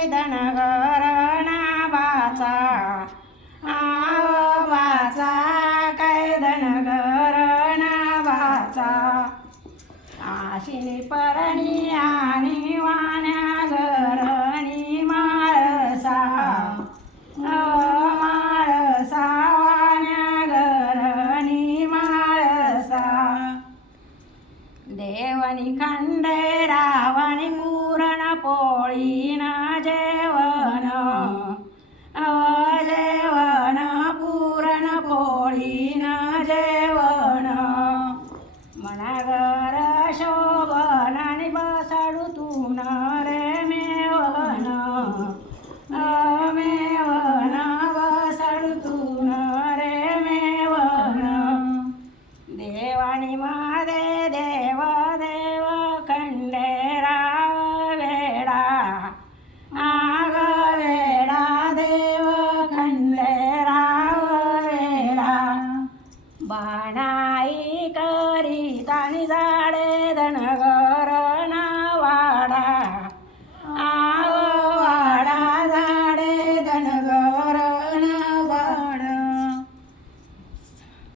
काय धनगर नावाचा आवाचा काय धनगर नावाचा आशिनी परणी आणि वाण्या घरणी माळसा माळसा वाण्या घरणी माळसा देवनी खंडे रावणी पुरण पोळीन जेवण जेवण पुरण पोळीन जेवण मनागर शोभन आणि बसाडू तू रे मेवण मेवण बसाडू तू रे मेवण देवानी मादे देव देव खंडेराव वेडा आग वेडा देव खंडेराव वेडा बाणाई करीत आणि झाडे धनगर